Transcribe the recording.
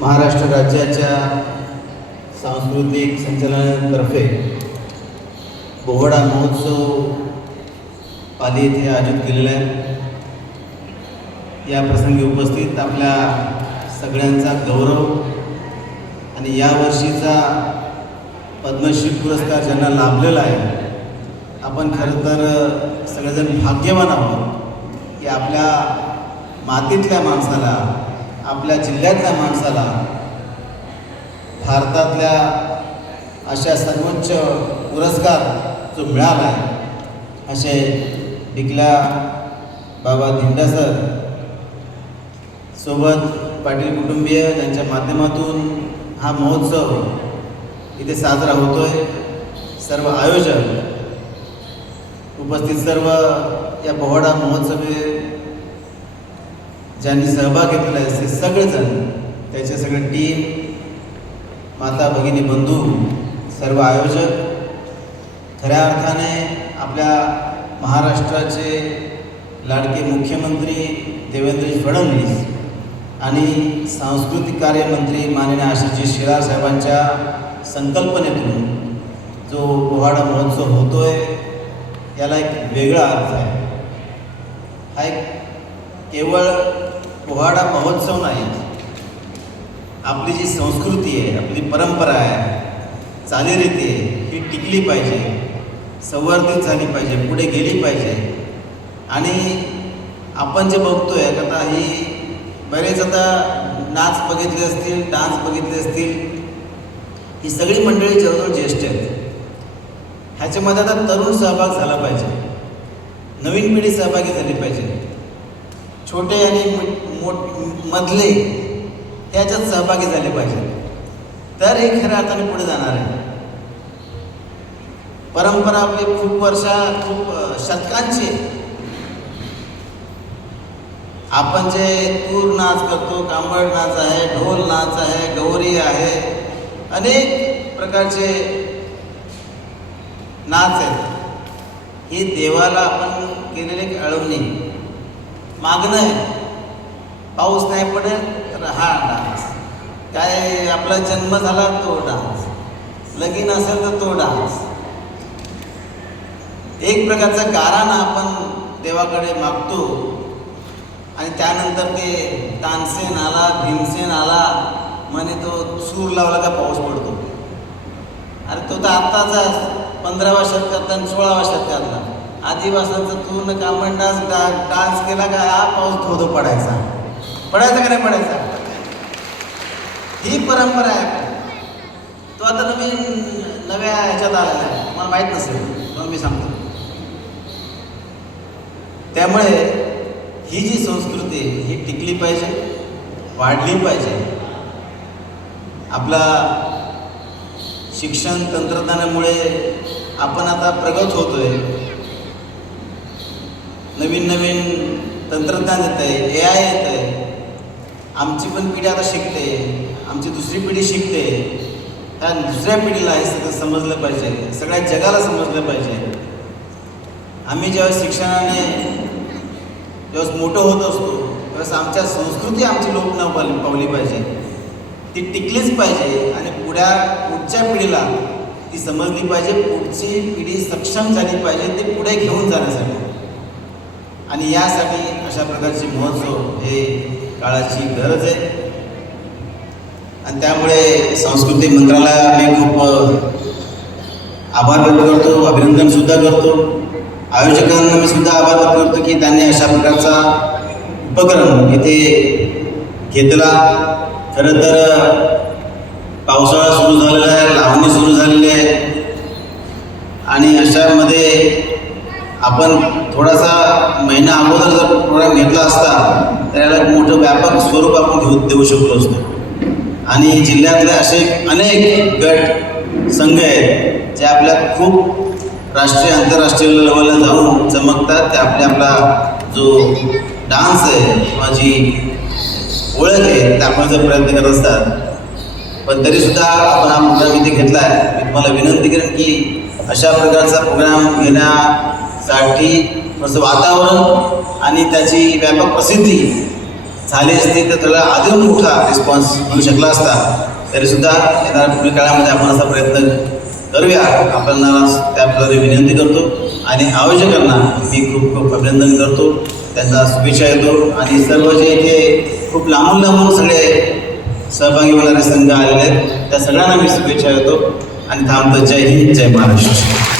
महाराष्ट्र राज्याच्या सांस्कृतिक संचालनालयातर्फे बोहडा महोत्सव पाली येथे आयोजित केलेला आहे. या प्रसंगी उपस्थित आपल्या सगळ्यांचा गौरव आणि यावर्षीचा पद्मश्री पुरस्कार ज्यांना लाभलेला आहे, आपण खरं तर सगळेजण भाग्यवान आहोत की आपल्या मातीतल्या माणसाला, आपल्या जिल्ह्यातल्या माणसाला भारतातल्या अशा सर्वोच्च पुरस्कार जो मिळाला आहे, असे डिकल्या बाबा धिंडा सर सोबत पाटील कुटुंबीय यांच्या माध्यमातून हा महोत्सव इथे साजरा होतोय. सर्व आयोजक, उपस्थित सर्व या बोहडा महोत्सवी ज्यांनी सहभाग घेतला आहे ते सगळेजण, त्याचे सगळे टीम, माता भगिनी बंधू, सर्व आयोजक, खऱ्या अर्थाने आपल्या महाराष्ट्राचे लाडके मुख्यमंत्री देवेंद्र फडणवीस आणि सांस्कृतिक कार्यमंत्री माननीय आशिषजी शेलार साहेबांच्या संकल्पनेतून जो बोहडा महोत्सव होतोय, याला एक वेगळा अर्थ आहे. हा एक केवळ बोहडा महोत्सव नाही, आपली जी संस्कृती आहे, आपली परंपरा आहे, चालीरीती आहे, ही टिकली पाहिजे, संवर्धित झाली पाहिजे, पुढे गेली पाहिजे. आणि आपण जे बघतोय आता, ही बरेच आता नाच बघितले असतील, डान्स बघितले असतील, ही सगळी मंडळी जवळजवळ ज्येष्ठ आहेत. ह्याच्यामध्ये आता तरुण सहभाग झाला पाहिजे, नवीन पिढी सहभागी झाली पाहिजे, छोटे आणि मधले त्याच्यात सहभागी झाले पाहिजे, तर हे खऱ्या अर्थाने पुढे जाणार आहे. परंपरा आपली खूप शतकांची. आपण जे तूर नाच करतो, कांबळ नाच आहे, ढोल नाच आहे, गौरी आहे, अनेक प्रकारचे नाच आहेत. हे देवाला आपण केलेले अळवणी, मागणं आहे. पाऊस नाही पडेल तर हा डान्स, काय आपला जन्म झाला तो डान्स, लगीन असेल तर तो डान्स, एक प्रकारचा गाराणं आपण देवाकडे मागतो. आणि त्यानंतर ते तानसेन आला, भीमसेन आला, म्हणे तो सूर लावला का पाऊस पडतो. अरे तो तर आत्ताचा 15व्या शतकात आणि 16व्या शतकातला आदिवासांचा पूर्ण कामण डान्स केला का हा पाऊस धोधो पडायचा का नाही पडायचा. ही परंपरा आहे. तो आता नव्या ह्याच्यात आलेला आहे, मला माहीत नसेल म्हणून मी सांगतो. त्यामुळे ही जी संस्कृती ही टिकली पाहिजे, वाढली पाहिजे. आपला शिक्षण तंत्रज्ञानामुळे आपण आता प्रगत होतोय, नवीन नवीन तंत्रज्ञान येत आहे, AI येत आहे. आमची पण पिढी आता शिकते, आमची दुसरी पिढी शिकते. त्या दुसऱ्या पिढीला हे सगळं समजलं पाहिजे, सगळ्या जगाला समजलं पाहिजे. आम्ही ज्यावेळेस शिक्षणाने ज्यावेळेस मोठं होत असतो त्यावेळेस आमच्या संस्कृती आमची लोप न पावली पाहिजे, ती टिकलीच पाहिजे. आणि पुढच्या पिढीला ती समजली पाहिजे, पुढची पिढी सक्षम झाली पाहिजे ते पुढे घेऊन जाण्यासाठी. आणि यासाठी अशा प्रकारचे महोत्सव हे काळाची गरज आहे. आणि त्यामुळे सांस्कृतिक मंत्रालयाला मी खूप आभार व्यक्त करतो, अभिनंदनसुद्धा करतो. आयोजकांना मी सुद्धा आभार व्यक्त करतो की त्यांनी अशा प्रकारचा उपक्रम इथे घेतला. खरं तर पावसाळा सुरू झालेला आहे, लावणी सुरू झालेली आहे. आणि अशामध्ये आपण थोडासा महिना अगोदर जर प्रोग्राम घेतला असता तर याला मोठं व्यापक स्वरूप आपण देऊ शकलो असतो. आणि जिल्ह्यातले असे अनेक गट संघ आहेत जे आपल्या खूप राष्ट्रीय आंतरराष्ट्रीय लेवलला जाऊन चमकतात. ते आपला जो डान्स आहे किंवा जी ओळख आहे दाखवण्याचा प्रयत्न करत असतात. पण तरीसुद्धा आपण हा प्रोग्राम इथे घेतला आहे. मी तुम्हाला विनंती करेन की अशा प्रकारचा प्रोग्राम घेण्यासाठी थोडंसं वातावरण आणि त्याची व्यापक प्रसिद्धी झाली असती तर त्याला अजून मोठा रिस्पॉन्स मिळू शकला असता. तरीसुद्धा येणाऱ्या पुढील काळामध्ये आपण असा प्रयत्न करूया. आपल्याला त्याबद्दल विनंती करतो आणि आयोजकांना मी खूप खूप अभिनंदन करतो, त्यांना शुभेच्छा देतो. आणि सर्व जे इथे खूप लांबून लांबून सगळे सहभागी होणारे संघ आलेले आहेत त्या सगळ्यांना मी शुभेच्छा देतो आणि थांबतो. जय हिंद, जय महाराष्ट्र.